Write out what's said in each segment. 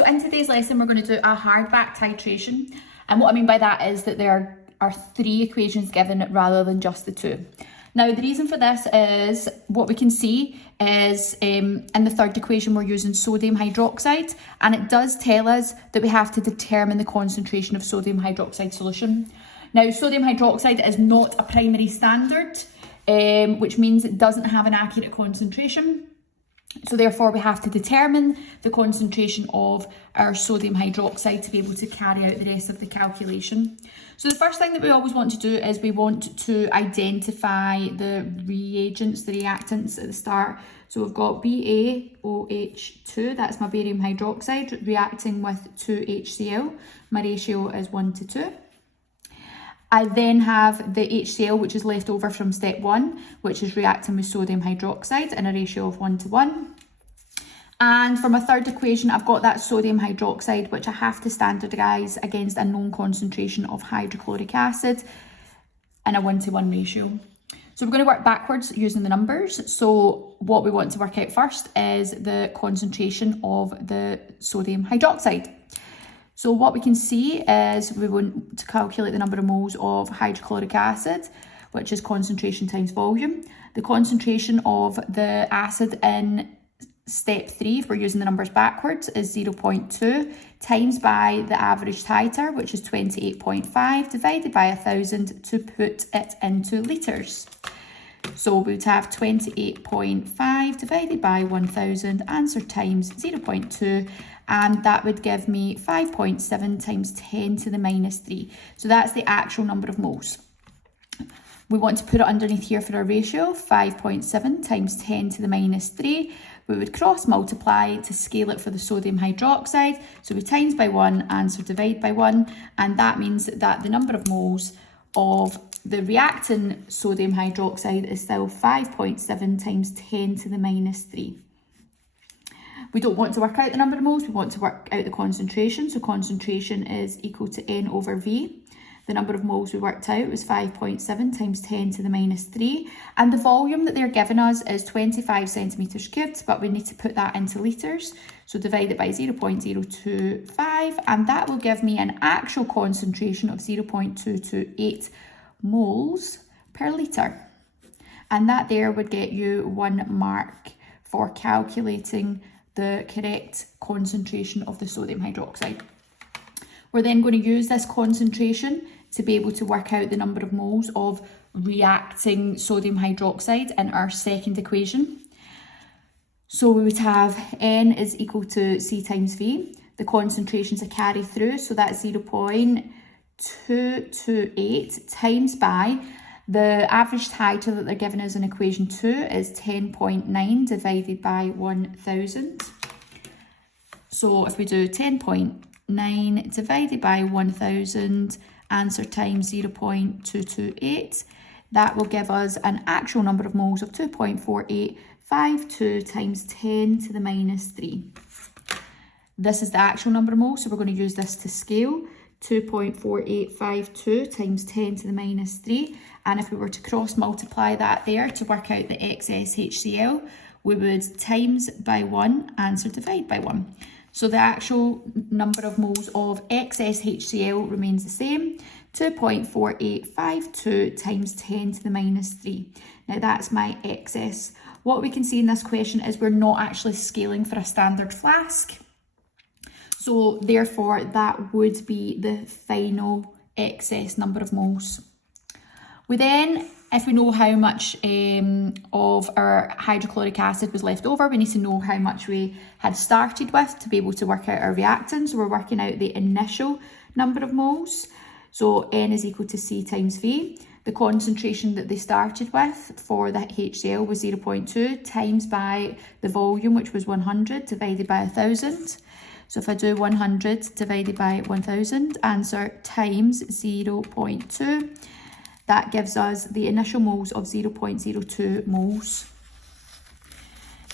So in today's lesson, we're going to do a hardback titration. And what I mean by that is that there are 3 equations given rather than just the 2. Now, the reason for this is what we can see is in the third equation, we're using sodium hydroxide, and it does tell us that we have to determine the concentration of sodium hydroxide solution. Now, sodium hydroxide is not a primary standard, which means it doesn't have an accurate concentration. So therefore, we have to determine the concentration of our sodium hydroxide to be able to carry out the rest of the calculation. So the first thing that we always want to do is we want to identify the reagents, the reactants at the start. So we've got BaOH2, that's my barium hydroxide, reacting with 2HCl. My ratio is 1 to 2. I then have the HCl, which is left over from step 1, which is reacting with sodium hydroxide in a ratio of 1 to 1. And for my third equation, I've got that sodium hydroxide, which I have to standardise against a known concentration of hydrochloric acid in a 1 to 1 ratio. So we're going to work backwards using the numbers. So what we want to work out first is the concentration of the sodium hydroxide. So what we can see is we want to calculate the number of moles of hydrochloric acid, which is concentration times volume. The concentration of the acid in step 3, if we're using the numbers backwards, is 0.2 times by the average titer, which is 28.5, divided by 1,000 to put it into litres. So we would have 28.5 divided by 1,000, answer times 0.2, and that would give me 5.7 times 10 to the minus 3. So that's the actual number of moles. We want to put it underneath here for our ratio, 5.7 times 10 to the minus 3. We would cross multiply to scale it for the sodium hydroxide. So we times by 1, answer divide by 1, and that means that the number of moles of the reactant sodium hydroxide is still 5.7 times 10 to the minus 3. We don't want to work out the number of moles, we want to work out the concentration. So concentration is equal to N over V. The number of moles we worked out was 5.7 times 10 to the minus 3. And the volume that they're giving us is 25 centimetres cubed, but we need to put that into litres. So divide it by 0.025, and that will give me an actual concentration of 0.228 moles per litre. And that there would get you 1 mark for calculating the correct concentration of the sodium hydroxide. We're then going to use this concentration to be able to work out the number of moles of reacting sodium hydroxide in our second equation. So we would have N is equal to C times V. The concentrations are carried through, so that's 0.228 times by the average titer that they're giving us in equation 2 is 10.9 divided by 1,000. So if we do 10.9 divided by 1,000, answer times 0.228, that will give us an actual number of moles of 2.4852 times 10 to the minus 3. This is the actual number of moles, so we're going to use this to scale. 2.4852 times 10 to the minus 3, and if we were to cross multiply that there to work out the excess HCl, we would times by 1, answer divide by 1. So the actual number of moles of excess HCl remains the same, 2.4852 times 10 to the minus 3. Now that's my excess. What we can see in this question is we're not actually scaling for a standard flask. So therefore, that would be the final excess number of moles. We then, if we know how much of our hydrochloric acid was left over, we need to know how much we had started with to be able to work out our reactant. So we're working out the initial number of moles. So N is equal to C times V. The concentration that they started with for the HCl was 0.2 times by the volume, which was 100 divided by 1,000. So if I do 100 divided by 1,000, answer times 0.2, that gives us the initial moles of 0.02 moles.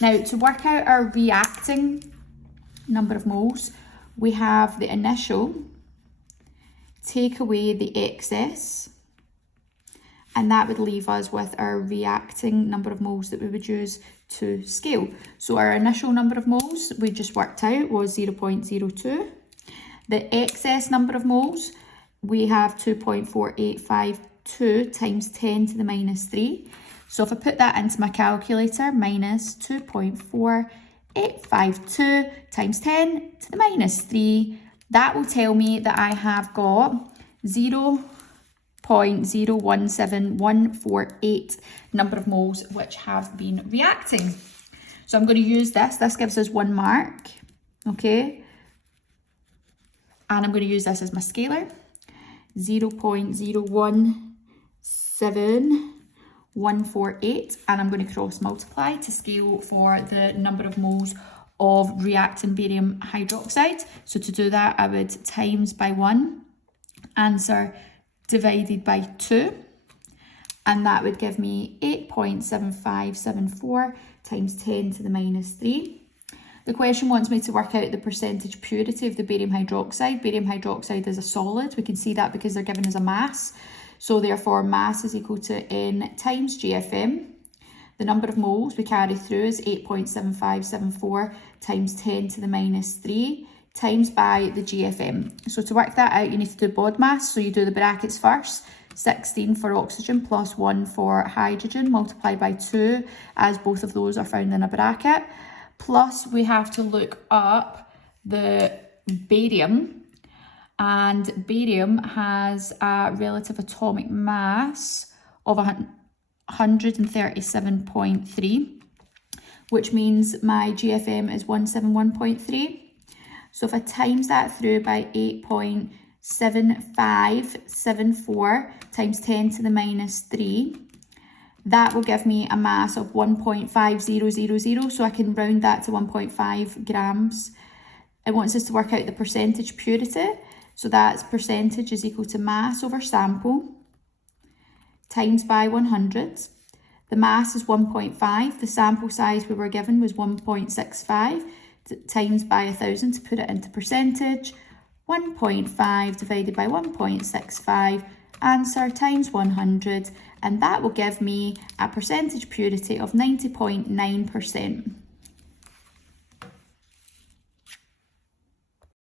Now, to work out our reacting number of moles, we have the initial, take away the excess, and that would leave us with our reacting number of moles that we would use to scale. So our initial number of moles we just worked out was 0.02. The excess number of moles, we have 2.4852 times 10 to the minus 3. So if I put that into my calculator, minus 2.4852 times 10 to the minus 3, that will tell me that I have got 0.017148 number of moles which have been reacting. So I'm going to use this. This gives us 1 mark, okay? And I'm going to use this as my scalar, 0.017148, and I'm going to cross multiply to scale for the number of moles of reactant barium hydroxide. So to do that, I would times by 1, answer divided by 2, and that would give me 8.7574 times 10 to the minus 3. The question wants me to work out the percentage purity of the barium hydroxide. Barium hydroxide is a solid. We can see that because they're given as a mass. So therefore mass is equal to N times GFM. The number of moles we carry through is 8.7574 times 10 to the minus 3 times by the GFM. So to work that out, you need to do bod mass. So you do the brackets first. 16 for oxygen plus 1 for hydrogen multiplied by 2, as both of those are found in a bracket. Plus we have to look up the barium, and barium has a relative atomic mass of 137.3, which means my GFM is 171.3. So if I times that through by 8.7574 times 10 to the minus 3, that will give me a mass of 1.5000, so I can round that to 1.5 grams. It wants us to work out the percentage purity, so that's percentage is equal to mass over sample times by 100. The mass is 1.5, the sample size we were given was 1.65, times by 1,000 to put it into percentage. 1.5 divided by 1.65, answer times 100, and that will give me a percentage purity of 90.9%.